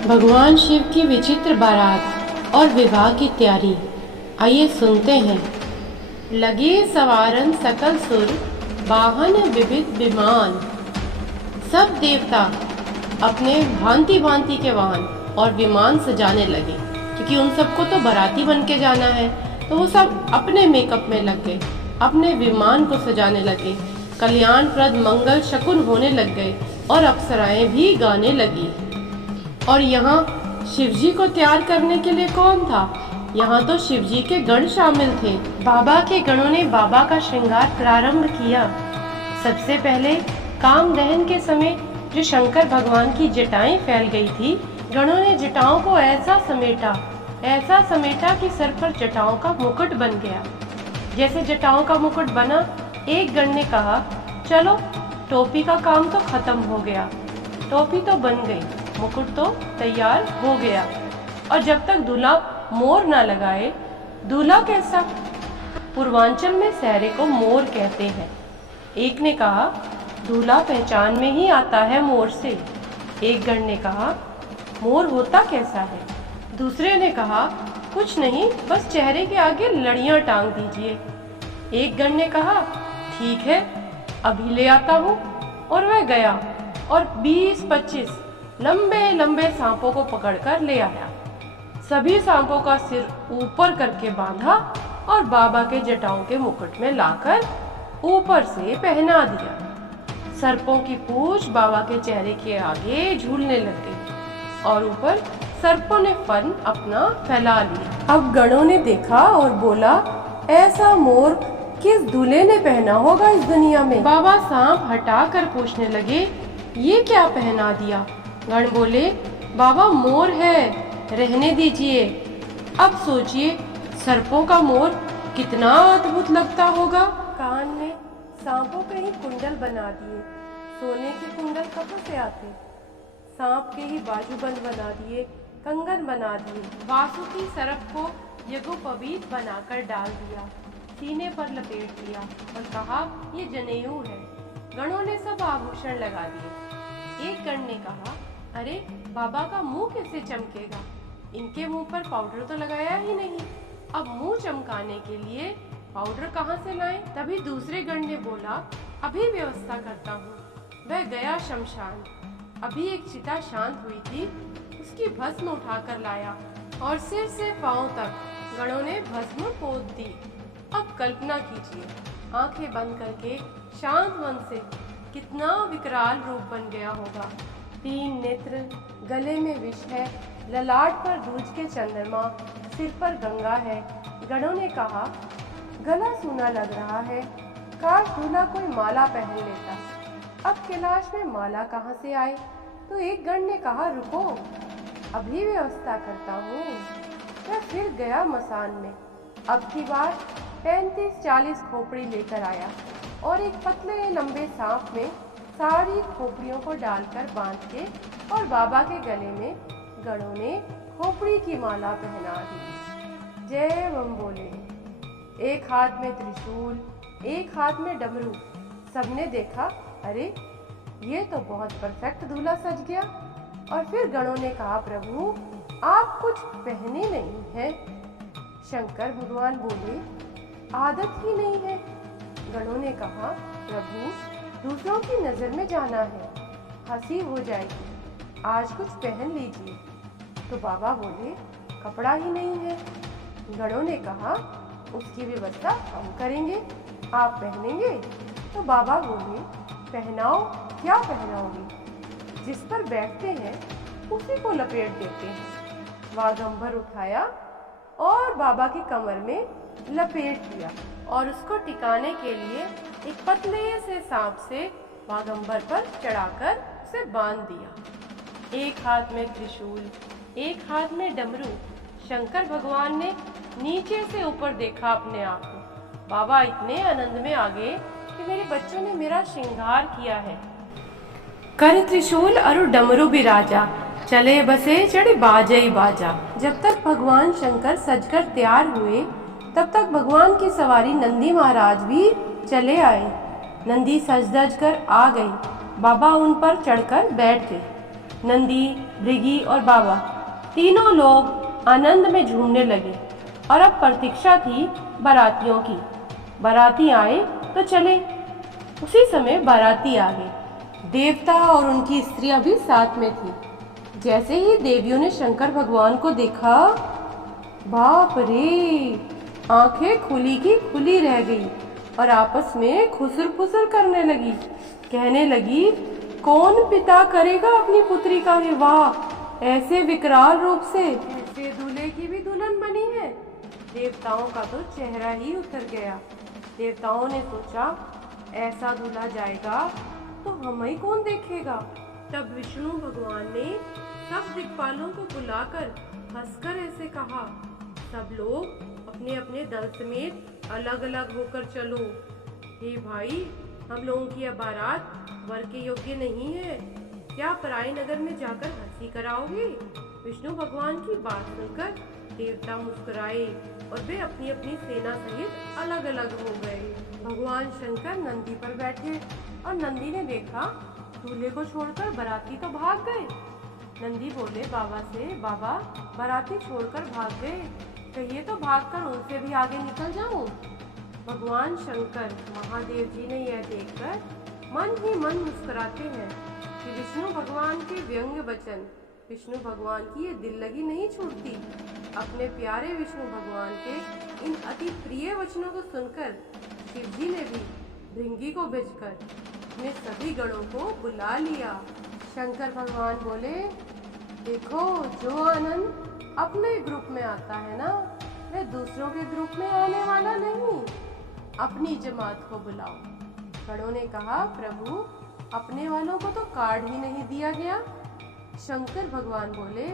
भगवान शिव की विचित्र बारात और विवाह की तैयारी। आइए सुनते हैं। लगे सवारन सकल सुर, वाहन विविध विमान। सब देवता अपने भांति भांति के वाहन और विमान सजाने लगे, क्योंकि उन सबको तो बाराती बन के जाना है। तो वो सब अपने मेकअप में लग गए, अपने विमान को सजाने लगे। कल्याणप्रद मंगल शकुन होने लग गए और अप्सराएं भी गाने लगी। और यहाँ शिवजी को तैयार करने के लिए कौन था? यहाँ तो शिवजी के गण शामिल थे। बाबा के गणों ने बाबा का श्रृंगार प्रारंभ किया। सबसे पहले काम दहन के समय जो शंकर भगवान की जटाएं फैल गई थी, गणों ने जटाओं को ऐसा समेटा कि सर पर जटाओं का मुकुट बन गया। जैसे जटाओं का मुकुट बना, एक गण ने कहा, चलो टोपी का काम तो खत्म हो गया। टोपी तो बन गई, मुकुट तो तैयार हो गया, और जब तक दूल्हा मोर ना लगाए, दूल्हा कैसा? पूर्वांचल में सहरे को मोर कहते हैं। एक ने कहा, दूल्हा पहचान में ही आता है मोर से। एक गण ने कहा, मोर होता कैसा है? दूसरे ने कहा, कुछ नहीं, बस चेहरे के आगे लड़ियां टांग दीजिए। एक गण ने कहा, ठीक है, अभी ले आता हूँ। और वह गया और 20-25 लंबे लंबे सांपों को पकड़कर ले आया। सभी सांपों का सिर ऊपर करके बांधा और बाबा के जटाओं के मुकुट में लाकर ऊपर से पहना दिया। सर्पों की पूंछ बाबा के चेहरे के आगे झूलने लग गई और ऊपर सर्पों ने फन अपना फैला लिया। अब गणों ने देखा और बोला, ऐसा मोर किस दूल्हे ने पहना होगा इस दुनिया में? बाबा सांप हटा कर पूछने लगे, ये क्या पहना दिया? गण बोले, बाबा मोर है, रहने दीजिए। अब सोचिए, सर्पों का मोर कितना अद्भुत लगता होगा। कान में सांपों के ही कुंडल बना दिए। सोने के कुंडल कहाँ से आते? सांप के ही बाजूबंद बना दिए, कंगन बना दिए। वासुकी सर्प को यज्ञोपवीत बनाकर डाल दिया, सीने पर लपेट दिया और कहा, ये जनेऊ है। गणों ने सब आभूषण लगा दिए। एक गण ने कहा, अरे बाबा का मुंह कैसे चमकेगा? इनके मुंह पर पाउडर तो लगाया ही नहीं। अब मुंह चमकाने के लिए पाउडर कहाँ से लाएं? तभी दूसरे गण ने बोला, अभी व्यवस्था करता हूँ। वह गया शमशान। अभी एक चिता शांत हुई थी, उसकी भस्म उठाकर लाया और सिर से पांव तक गणों ने भस्म पोत दी। अब कल्पना कीजिए, आंखें बंद करके शांत मन से, कितना विकराल रूप बन गया होगा। 3 नेत्र, गले में विष है, ललाट पर दूज के चंद्रमा, सिर पर गंगा है। गणों ने कहा, गला सूना लग रहा है, काश दूल्हा कोई माला पहन लेता। अब कैलाश में माला कहाँ से आए? तो एक गण ने कहा, रुको, अभी व्यवस्था करता हूँ। वह फिर गया मसान में। अब की बार 35-40 खोपड़ी लेकर आया और एक पतले लंबे सांप में सारी खोपड़ियों को डालकर बांध के और बाबा के गले में गणों ने खोपड़ी की माला पहना दी। जय बम बोले। एक हाथ में त्रिशूल, एक हाथ में डमरू। सबने देखा, अरे ये तो बहुत परफेक्ट दूल्हा सज गया। और फिर गणों ने कहा, प्रभु आप कुछ पहने नहीं हैं। शंकर भगवान बोले, आदत ही नहीं है। गणों ने कहा, प्रभु दूसरों की नजर में जाना है, हंसी हो जाएगी, आज कुछ पहन लीजिए। तो बाबा बोले, कपड़ा ही नहीं है। गणों ने कहा, उसकी व्यवस्था हम करेंगे, आप पहनेंगे? तो बाबा बोले, पहनाओ, क्या पहनाओगे? जिस पर बैठते हैं उसी को लपेट देते हैं। वागंबर उठाया और बाबा की कमर में लपेट दिया और उसको टिकाने के लिए एक पतले से सांप से वागंबर पर चढ़ाकर उसे बांध दिया। एक हाथ में त्रिशूल, एक हाथ में डमरू। शंकर भगवान ने नीचे से ऊपर देखा अपने आप को। बाबा इतने आनंद में आ गए कि मेरे बच्चों ने मेरा श्रृंगार किया है। कर त्रिशूल अरु डमरू बिराजा, चले बसे चढ़े बाजा ही बाजा। जब तक भगवान शंकर सजकर तैयार हुए, तब तक भगवान की सवारी नंदी महाराज भी चले आए। नंदी सज धज कर आ गई। बाबा उन पर चढ़कर बैठ गए। नंदी, भृगी और बाबा तीनों लोग आनंद में झूमने लगे और अब प्रतीक्षा थी बारातियों की। बाराती आए तो चले। उसी समय बाराती आ गए। देवता और उनकी स्त्रियां भी साथ में थी। जैसे ही देवियों ने शंकर भगवान को देखा, बाप रे, आंखें खुली की खुली रह गई और आपस में खुसर फुसर करने लगी। कहने लगी, कौन पिता करेगा अपनी पुत्री का विवाह ऐसे विकराल रूप से? ऐसे दूल्हे की भी दुल्हन बनी है। देवताओं का तो चेहरा ही उतर गया। देवताओं ने सोचा, ऐसा दूल्हा जाएगा तो हमें कौन देखेगा। तब विष्णु भगवान ने सब दिक्पालों को बुलाकर हंसकर ऐसे कहा, सब लोग अपने अपने दल समेत अलग अलग होकर चलो। हे भाई, हम लोगों की यह बारात वर के योग्य नहीं है। क्या पराये नगर में जाकर हंसी कराओगे? विष्णु भगवान की बात सुनकर देवता मुस्कुराए और वे अपनी अपनी सेना सहित अलग अलग हो गए। भगवान शंकर नंदी पर बैठे और नंदी ने देखा दूल्हे को छोड़कर बाराती तो भाग गए। नंदी बोले बाबा से, बाबा, बाराती छोड़कर भाग गए, कहिए तो भागकर उनसे भी आगे निकल जाऊं। भगवान शंकर महादेव जी ने यह देखकर मन ही मन मुस्कुराते हैं कि विष्णु भगवान के व्यंग्य वचन, विष्णु भगवान की ये दिल लगी नहीं छूटती। अपने प्यारे विष्णु भगवान के इन अति प्रिय वचनों को सुनकर शिव जी ने भी भृंगी को भेजकर अपने सभी गणों को बुला लिया। शंकर भगवान बोले, देखो, जो आनंद अपने ग्रुप में आता है ना, वह दूसरों के ग्रुप में आने वाला नहीं। अपनी जमात को बुलाओ। गणों ने कहा, प्रभु, अपने वालों को तो कार्ड ही नहीं दिया गया। शंकर भगवान बोले,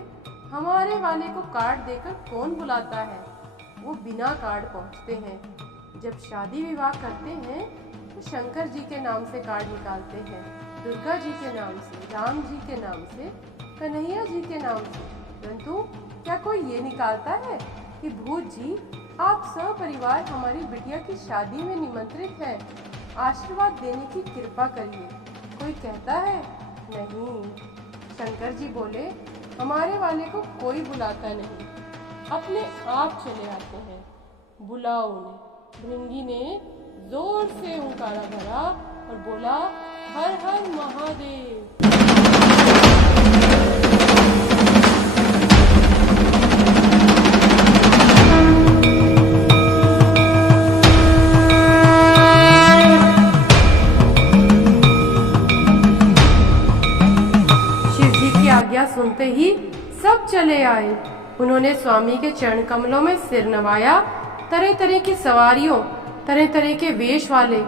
हमारे वाले को कार्ड देकर कौन बुलाता है? वो बिना कार्ड पहुंचते हैं। जब शादी विवाह करते हैं तो शंकर जी के नाम से कार्ड निकालते हैं, दुर्गा जी के नाम से, राम जी के नाम से, कन्हैया जी के नाम से। परंतु क्या कोई ये निकालता है कि भूत जी, आप सपरिवार हमारी बिटिया की शादी में निमंत्रित हैं, आशीर्वाद देने की कृपा करिए? कोई कहता है? नहीं। शंकर जी बोले, हमारे वाले को कोई बुलाता नहीं, अपने आप चले आते हैं, बुलाओ उन्हें। भृंगी ने जोर से हुंकारा भरा और बोला, हर हर महादेव। सुनते ही सब चले आए। उन्होंने स्वामी के चरण कमलों में सिर नवाया। तरह तरह की सवारियों, तरह तरह के वेश वाले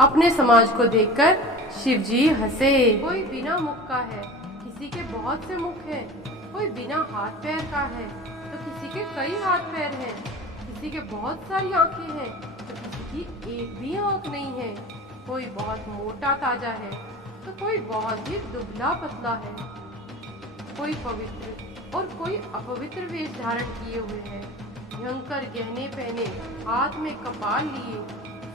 अपने समाज को देखकर शिव जी हंसे। कोई बिना मुख का है, किसी के बहुत से मुख हैं, कोई बिना हाथ पैर का है तो किसी के कई हाथ पैर हैं, किसी के बहुत सारी आंखें हैं तो किसी की एक भी आंख नहीं है, कोई बहुत मोटा ताजा है तो कोई बहुत ही दुबला पतला है, कोई पवित्र और कोई अपवित्र वेश धारण किए हुए हैं, भयंकर गहने पहने, हाथ में कपाल लिए,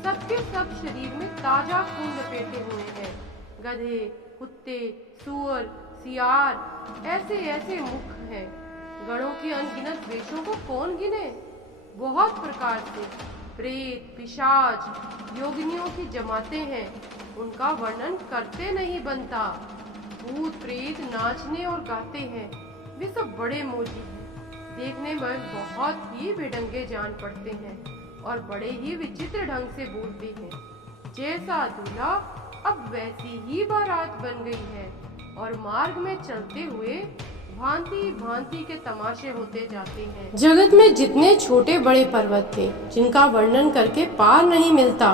सबके सब शरीर में ताजा खून लपेटे हुए हैं। गधे, कुत्ते, सूअर, सियार, ऐसे ऐसे मुख हैं। गणों के अनगिनत वेशों को कौन गिने? बहुत प्रकार से प्रेत, पिशाच, योगिनियों की जमाते हैं, उनका वर्णन करते नहीं बनता। भूत प्रेत नाचने और गाते हैं, वे सब बड़े मोजी हैं, देखने में बहुत ही बेढंगे जान पड़ते हैं और बड़े ही विचित्र ढंग से बोलते हैं। जैसा दूल्हा अब वैसी ही बारात बन गई है और मार्ग में चलते हुए भांति भांति के तमाशे होते जाते हैं। जगत में जितने छोटे बड़े पर्वत थे जिनका वर्णन करके पार नहीं मिलता,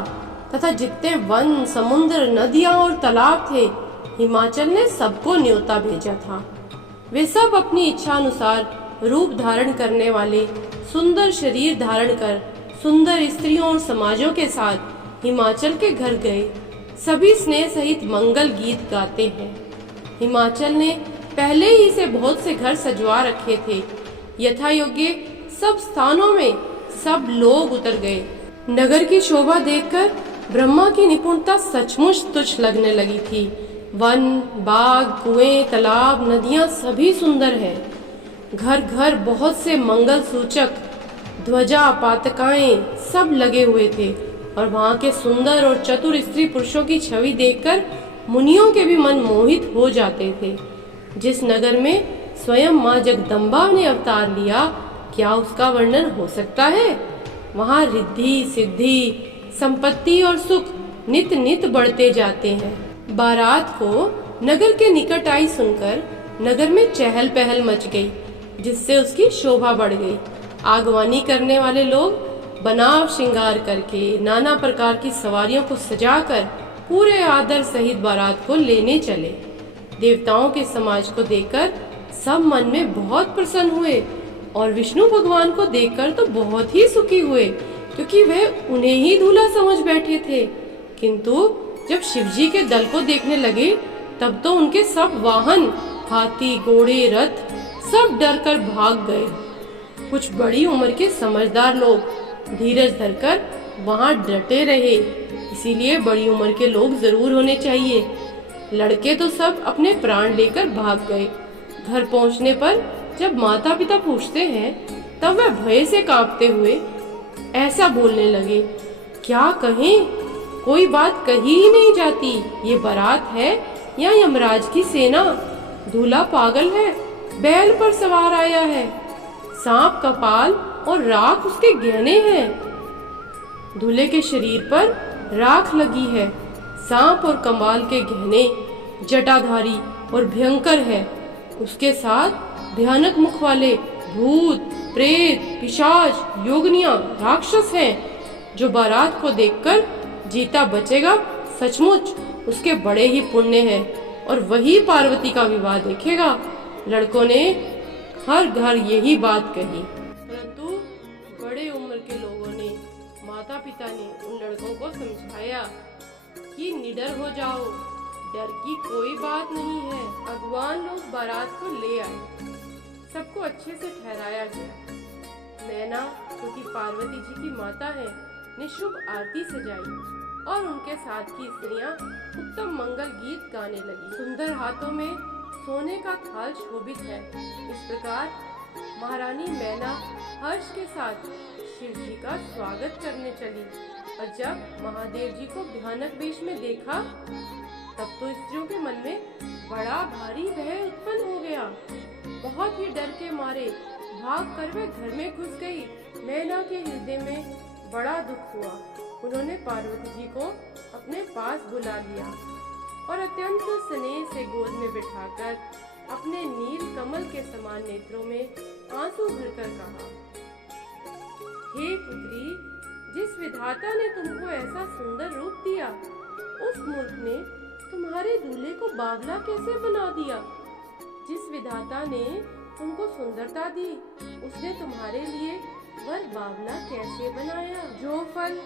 तथा जितने वन, समुद्र, नदियां और तालाब थे, हिमाचल ने सबको न्योता भेजा था। वे सब अपनी इच्छा अनुसार रूप धारण करने वाले, सुंदर शरीर धारण कर सुंदर स्त्रियों और समाजों के साथ हिमाचल के घर गए। सभी स्नेह सहित मंगल गीत गाते हैं। हिमाचल ने पहले ही से बहुत से घर सजवा रखे थे। यथा योग्य सब स्थानों में सब लोग उतर गए। नगर की शोभा देखकर ब्रह्मा की निपुणता सचमुच तुच्छ लगने लगी थी। वन, बाग, कुएं, तालाब, नदियां सभी सुंदर है। घर घर बहुत से मंगल सूचक ध्वजा, पातकाएं सब लगे हुए थे और वहां के सुंदर और चतुर स्त्री पुरुषों की छवि देखकर मुनियों के भी मन मोहित हो जाते थे। जिस नगर में स्वयं माँ जगदम्बा ने अवतार लिया, क्या उसका वर्णन हो सकता है। वहाँ रिद्धि, सिद्धि, संपत्ति और सुख नित नित बढ़ते जाते हैं। बारात को नगर के निकट आई सुनकर नगर में चहल पहल मच गई, जिससे उसकी शोभा बढ़ गई। आगवानी करने वाले लोग बनाव श्रृंगार करके नाना प्रकार की सवारियों को सजाकर पूरे आदर सहित बारात को लेने चले। देवताओं के समाज को देखकर सब मन में बहुत प्रसन्न हुए और विष्णु भगवान को देखकर तो बहुत ही सुखी हुए, क्योंकि वह उन्हें ही दूल्हा समझ बैठे थे। किंतु जब शिवजी के दल को देखने लगे तब तो उनके सब वाहन, हाथी, घोड़े, रथ सब डर कर भाग गए। कुछ बड़ी उम्र के समझदार लोग धीरज धरकर वहां डटे रहे, इसीलिए बड़ी उम्र के लोग जरूर होने चाहिए। लड़के तो सब अपने प्राण लेकर भाग गए। घर पहुंचने पर जब माता पिता पूछते हैं तब वह भय से कांपते हुए ऐसा बोलने लगे, क्या कहें, कोई बात कही ही नहीं जाती। ये बारात है या यमराज की सेना। दूल्हा पागल है, बैल पर सवार आया है, सांप का पाल और राख उसके गहने हैं। दूल्हे के शरीर पर राख लगी है, सांप और कमाल के गहने, जटाधारी और भयंकर है। उसके साथ भयानक मुख वाले भूत, प्रेत, पिशाच, योगनियां, राक्षस हैं। जो बारात को देखकर जीता बचेगा, सचमुच उसके बड़े ही पुण्य हैं और वही पार्वती का विवाह देखेगा। लड़कों ने हर घर यही बात कही, परंतु बड़े उम्र के लोगों ने, माता पिता ने उन लड़कों को समझाया कि निडर हो जाओ, डर की कोई बात नहीं है। अगवान लोग बारात को ले आए, सबको अच्छे से ठहराया गया। मैना, जो कि पार्वती जी की माता है, ने शुभ आरती सजाई और उनके साथ की स्त्रियां उत्तम मंगल गीत गाने लगी। सुंदर हाथों में सोने का थाल शोभित है। इस प्रकार महारानी मैना हर्ष के साथ शिव जी का स्वागत करने चली और जब महादेव जी को भयानक वेश में देखा तब तो स्त्रियों के मन में बड़ा भारी भय उत्पन्न हो गया। बहुत ही डर के मारे भाग कर वे घर में घुस गई। मैना के हृदय में बड़ा दुख हुआ। उन्होंने पार्वती जी को अपने पास बुला लिया और अत्यंत स्नेह से गोद में बिठाकर अपने नील कमल के समान नेत्रों में आंसू भरकर कहा, हे पुत्री, जिस विधाता ने तुमको ऐसा सुंदर रूप दिया, उस मूर्ख ने तुम्हारे दूल्हे को बावला कैसे बना दिया। जिस विधाता ने तुमको सुंदरता दी, उसने तुम्हारे लिए वर बावला कैसे बनाया। जो फल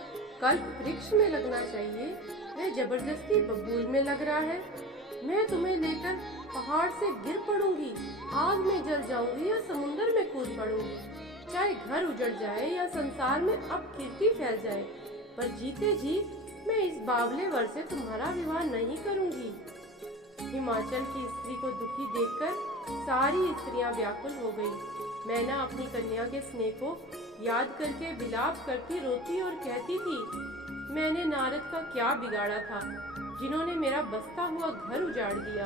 कल्प वृक्ष में लगना चाहिए वह जबरदस्ती बबूल में लग रहा है। मैं तुम्हें लेकर पहाड़ से गिर पड़ूंगी, आग में जल जाऊंगी या समुद्र में कूद पड़ूंगी। चाहे घर उजड़ जाए या संसार में अपकीर्ति फैल जाए, पर जीते जी मैं इस बावले वर से तुम्हारा विवाह नहीं करूंगी। हिमाचल की स्त्री को दुखी देखकर सारी स्त्रियां व्याकुल हो गई। मैना अपनी कन्या के स्नेह को याद करके विलाप करती रोती और कहती थी, मैंने नारद का क्या बिगाड़ा था, जिन्होंने मेरा बसता हुआ घर उजाड़ दिया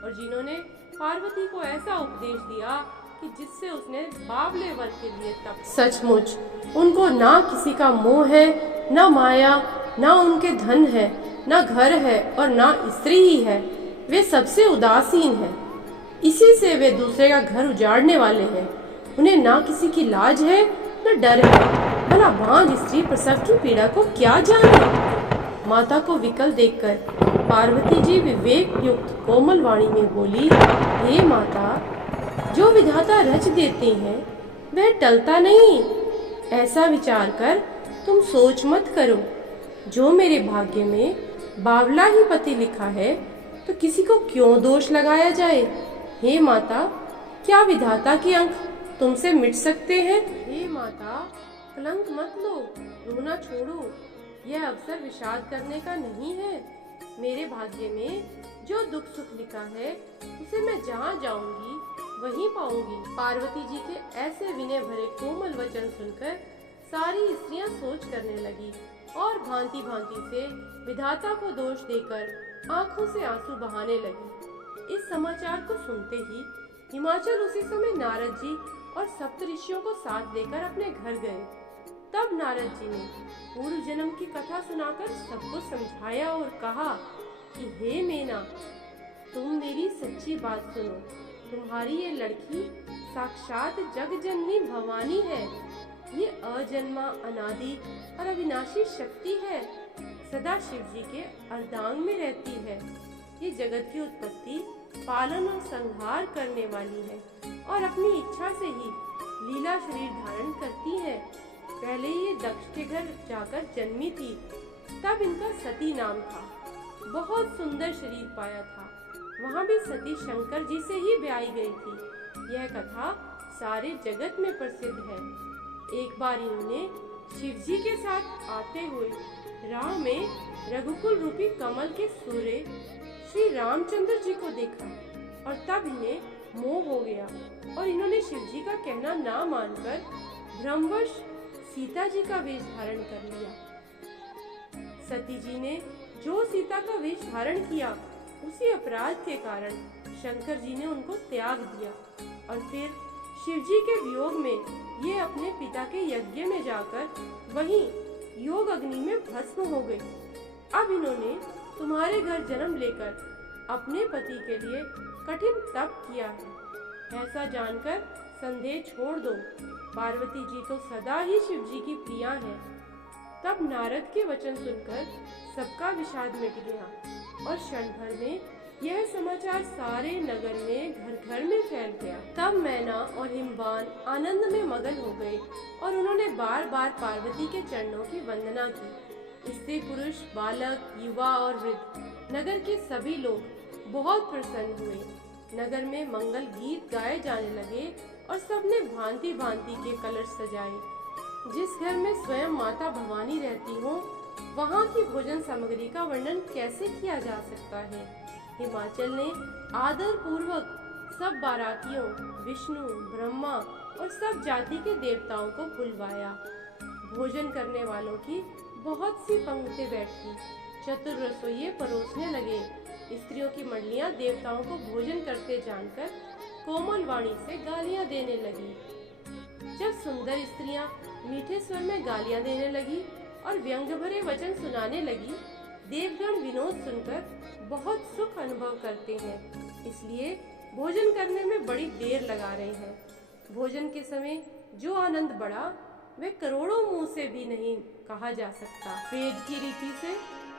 और जिन्होंने पार्वती को ऐसा उपदेश दिया कि जिससे उसने बावले वर के लिए तप। सचमुच उनको ना किसी का मोह है, ना माया, ना उनके धन है, ना घर है और ना स्त्री ही है। वे सबसे उदासीन हैं, इसी से वे दूसरे का घर उजाड़ने वाले हैं। उन्हें ना किसी की लाज है, न डर है। भला बांझ स्त्री प्रसव की पीड़ा को क्या जाने। माता को विकल देखकर पार्वती जी विवेक युक्त कोमल वाणी में बोली, हे माता, जो विधाता रच देते हैं वह टलता नहीं। ऐसा विचार कर तुम सोच मत करो। जो मेरे भाग्य में बावला ही पति लिखा है तो किसी को क्यों दोष लगाया जाए। हे माता, क्या विधाता के अंक तुमसे मिट सकते हैं। हे माता, कलंक मत लो, रोना छोड़ो। यह अवसर विषाद करने का नहीं है। मेरे भाग्य में जो दुख सुख लिखा है उसे मैं जहाँ जाऊंगी वहीं पाऊंगी। पार्वती जी के ऐसे विनय भरे कोमल वचन सुनकर सारी स्त्रियां सोच करने लगी और भांति भांति से विधाता को दोष देकर आंखों से आंसू बहाने लगी। इस समाचार को सुनते ही हिमाचल उसी समय नारद जी और सप्तऋषियों को साथ लेकर अपने घर गए। तब नारद जी ने पूर्व जन्म की कथा सुनाकर सबको समझाया और कहा कि हे मेना, तुम मेरी सच्ची बात सुनो। तुम्हारी ये लड़की साक्षात जगजननी भवानी है। ये अजन्मा, अनादि और अविनाशी शक्ति है। सदा शिव जी के अर्धांग में रहती है। ये जगत की उत्पत्ति, पालन और संहार करने वाली है और अपनी इच्छा से ही लीला शरीर धारण करती है। पहले ये दक्ष के घर जाकर जन्मी थी, तब इनका सती नाम था। बहुत सुंदर शरीर पाया था। वहाँ भी सती शंकर जी से ही ब्याही गई थी। यह कथा सारे जगत में प्रसिद्ध है। एक बार इन्होंने शिव जी के साथ आते हुए राह में रघुकुल रूपी कमल के सूर्य श्री रामचंद्र जी को देखा और तब इन्हें मोह हो गया और इन्होंने शिव जी का कहना ना मानकर भ्रमवश सीता जी का वेश धारण कर लिया। सती जी ने जो सीता का वेश धारण किया, उसी अपराध के कारण शंकर जी ने उनको त्याग दिया और फिर शिव जी के वियोग में ये अपने पिता के यज्ञ में जाकर वहीं योग अग्नि में भस्म हो गई। अब इन्होंने तुम्हारे घर जन्म लेकर अपने पति के लिए कठिन तप किया है। ऐसा जानकर संदेह छोड़ दो। पार्वती जी तो सदा ही शिव जी की प्रिया है। तब नारद के वचन सुनकर सबका विषाद मिट गया और क्षण भर में यह समाचार सारे नगर में घर घर में फैल गया। तब मैना और हिमवान आनंद में मगन हो गए और उन्होंने बार बार पार्वती के चरणों की वंदना की। इससे पुरुष, बालक, युवा और वृद्ध, नगर के सभी लोग बहुत प्रसन्न हुए। नगर में मंगल गीत गाए जाने लगे और सबने भांति भांति के कलश सजाए। जिस घर में स्वयं माता भवानी रहती हो, वहाँ की भोजन सामग्री का वर्णन कैसे किया जा सकता है। हिमाचल ने आदर पूर्वक सब बारातियों, विष्णु, ब्रह्मा और सब जाति के देवताओं को बुलवाया। भोजन करने वालों की बहुत सी पंक्ति बैठी। चतुर रसोइये परोसने लगे। स्त्रियों की मंडलियां देवताओं को भोजन करते जानकर कोमल वाणी से गालियां देने लगी। जब सुंदर स्त्रियां मीठे स्वर में गालियां देने लगी और व्यंग भरे वचन सुनाने लगी, देवगण विनोद सुनकर बहुत सुख अनुभव करते हैं, इसलिए भोजन करने में बड़ी देर लगा रहे हैं। भोजन के समय जो आनंद बढ़ा, वे करोड़ों मुंह से भी नहीं कहा जा सकता। वेद की रीति से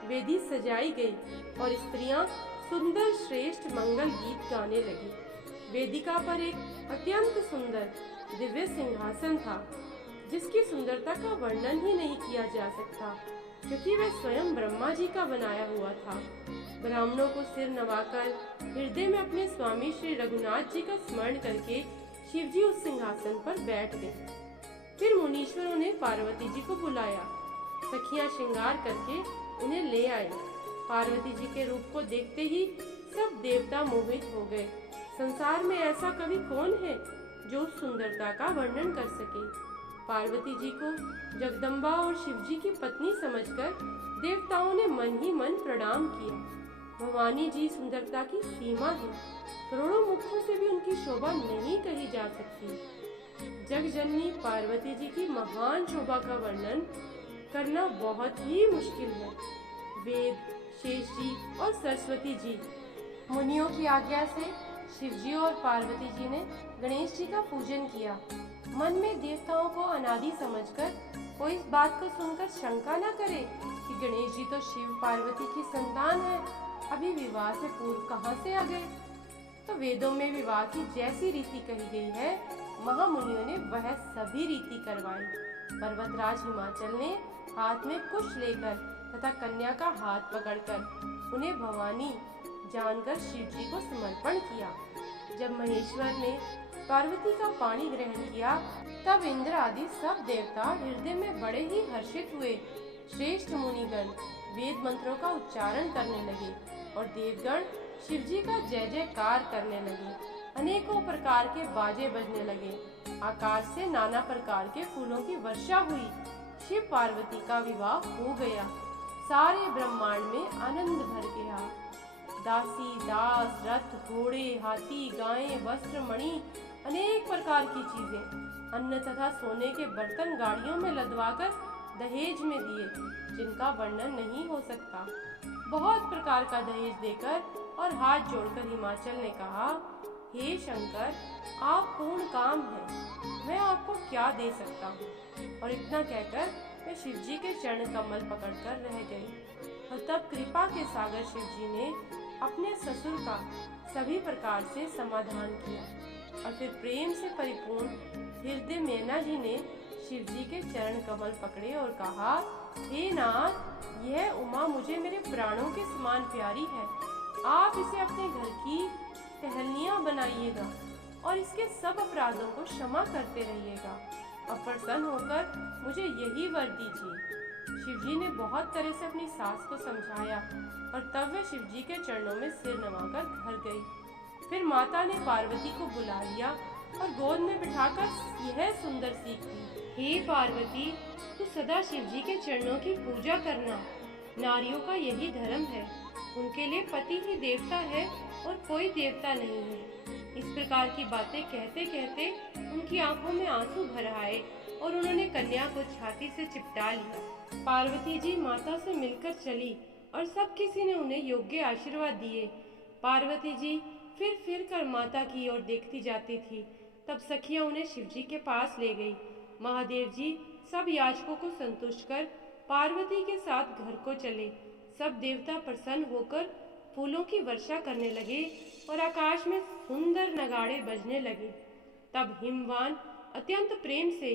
वेदी सजाई गई और स्त्रियां सुंदर श्रेष्ठ मंगल गीत गाने लगी। वेदिका पर एक अत्यंत सुंदर दिव्य सिंहासन था, जिसकी सुंदरता का वर्णन ही नहीं किया जा सकता, क्योंकि वह स्वयं ब्रह्मा जी का बनाया हुआ था। ब्राह्मणों को सिर नवाकर हृदय में अपने स्वामी श्री रघुनाथ जी का स्मरण करके शिव जी उस सिंहासन पर बैठ गए। फिर मुनीश्वरों ने पार्वती जी को बुलाया। सखियां श्रृंगार करके उन्हें ले आए। पार्वती जी के रूप को देखते ही सब देवता मोहित हो गए। संसार में ऐसा कवि कौन है जो उस सुंदरता का वर्णन कर सके। पार्वती जी को जगदम्बा और शिव जी की पत्नी समझकर देवताओं ने मन ही मन प्रणाम किया। भवानी जी सुंदरता की सीमा है। करोड़ों मुखों से भी उनकी शोभा नहीं कही जा सकती। जगजननी पार्वती जी की महान शोभा का वर्णन करना बहुत ही मुश्किल है। वेद, शेष जी और सरस्वती जी, मुनियों की आज्ञा से शिव जी और पार्वती जी ने गणेश जी का पूजन किया। मन में देवताओं को अनादि समझकर कोई इस बात को सुनकर शंका न करे कि गणेश जी तो शिव पार्वती की संतान है, अभी विवाह से पूर्व कहाँ से आ गए। तो वेदों में विवाह की जैसी रीति कही गई है, महामुनियों ने वह सभी रीति करवाई। पर्वतराज हिमाचल ने हाथ में कुश लेकर तथा कन्या का हाथ पकड़कर उन्हें भवानी जानकर शिव जी को समर्पण किया। जब महेश्वर ने पार्वती का पानी ग्रहण किया, तब इंद्र आदि सब देवता हृदय में बड़े ही हर्षित हुए। श्रेष्ठ मुनिगण वेद मंत्रों का उच्चारण करने लगे और देवगण शिवजी का जय जयकार करने लगे। अनेकों प्रकार के बाजे बजने लगे। आकाश से नाना प्रकार के फूलों की वर्षा हुई। शिव पार्वती का विवाह हो गया। सारे ब्रह्मांड में आनंद भर गया। दासी दास, रथ, घोड़े, हाथी, गायें, वस्त्र, मणि, अनेक प्रकार की चीजें, अन्न तथा सोने के बर्तन गाड़ियों में लदवाकर दहेज में दिए, जिनका वर्णन नहीं हो सकता। बहुत प्रकार का दहेज देकर और हाथ जोड़कर हिमाचल ने कहा, हे शंकर, आप पूर्ण काम हैं, मैं आपको क्या दे सकता हूँ। और इतना कहकर मैं शिवजी के चरण कमल पकड़कर रह गई। और तब कृपा के सागर शिवजी ने अपने ससुर का सभी प्रकार से समाधान किया। और फिर प्रेम से परिपूर्ण हृदय मैना जी ने शिवजी के चरण कमल पकड़े और कहा, हे नाथ, यह उमा मुझे मेरे प्राणों के समान प्यारी है। आप इसे अपने घर की टहलनियां बनाइएगा और इसके सब अपराधों को क्षमा करते रहिएगा। अब प्रसन्न होकर मुझे यही वर दीजिए। शिवजी ने बहुत तरह से अपनी सास को समझाया और तब वे शिवजी के चरणों में सिर नवाकर घर गई। फिर माता ने पार्वती को बुला लिया और गोद में बिठाकर यह सुंदर सीख दी, हे पार्वती, तू सदा शिवजी के चरणों की पूजा करना। नारियों का यही धर्म है। उनके लिए पति ही देवता है और कोई देवता नहीं है। इस प्रकार की बातें कहते कहते उनकी आंखों में आंसू भर आए और उन्होंने कन्या को छाती से चिपटा लिया। पार्वती जी माता से मिलकर चली और सब किसी ने उन्हें योग्य आशीर्वाद दिए। पार्वती जी फिर कर माता की ओर देखती जाती थी। तब सखियां उन्हें शिवजी के पास ले गई। महादेव जी सब याचकों को संतुष्ट कर पार्वती के साथ घर को चले। सब देवता प्रसन्न होकर फूलों की वर्षा करने लगे और आकाश में सुंदर नगाड़े बजने लगे। तब हिमवान अत्यंत प्रेम से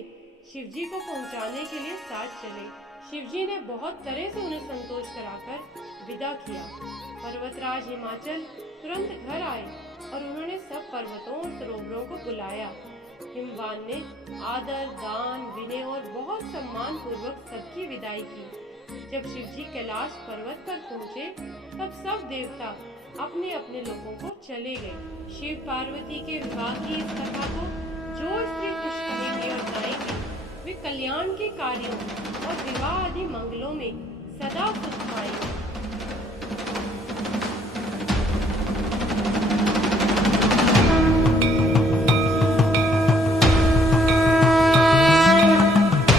शिवजी को पहुंचाने के लिए साथ चले। शिवजी ने बहुत तरह से उन्हें संतोष कराकर विदा किया। पर्वतराज हिमाचल तुरंत घर आए और उन्होंने सब पर्वतों और सरोवरों को बुलाया। हिमवान ने आदर, दान, विनय और बहुत सम्मान पूर्वक सबकी विदाई की। जब शिवजी कैलाश पर्वत पर पहुँचे तब सब देवता अपने अपने लोगों को चले गए। शिव पार्वती के विवाह की इस कथा को जो स्त्री खुश करेंगे और गाएंगे, वे कल्याण के कार्यों और विवाह आदि मंगलों में सदा सुख पाएंगे।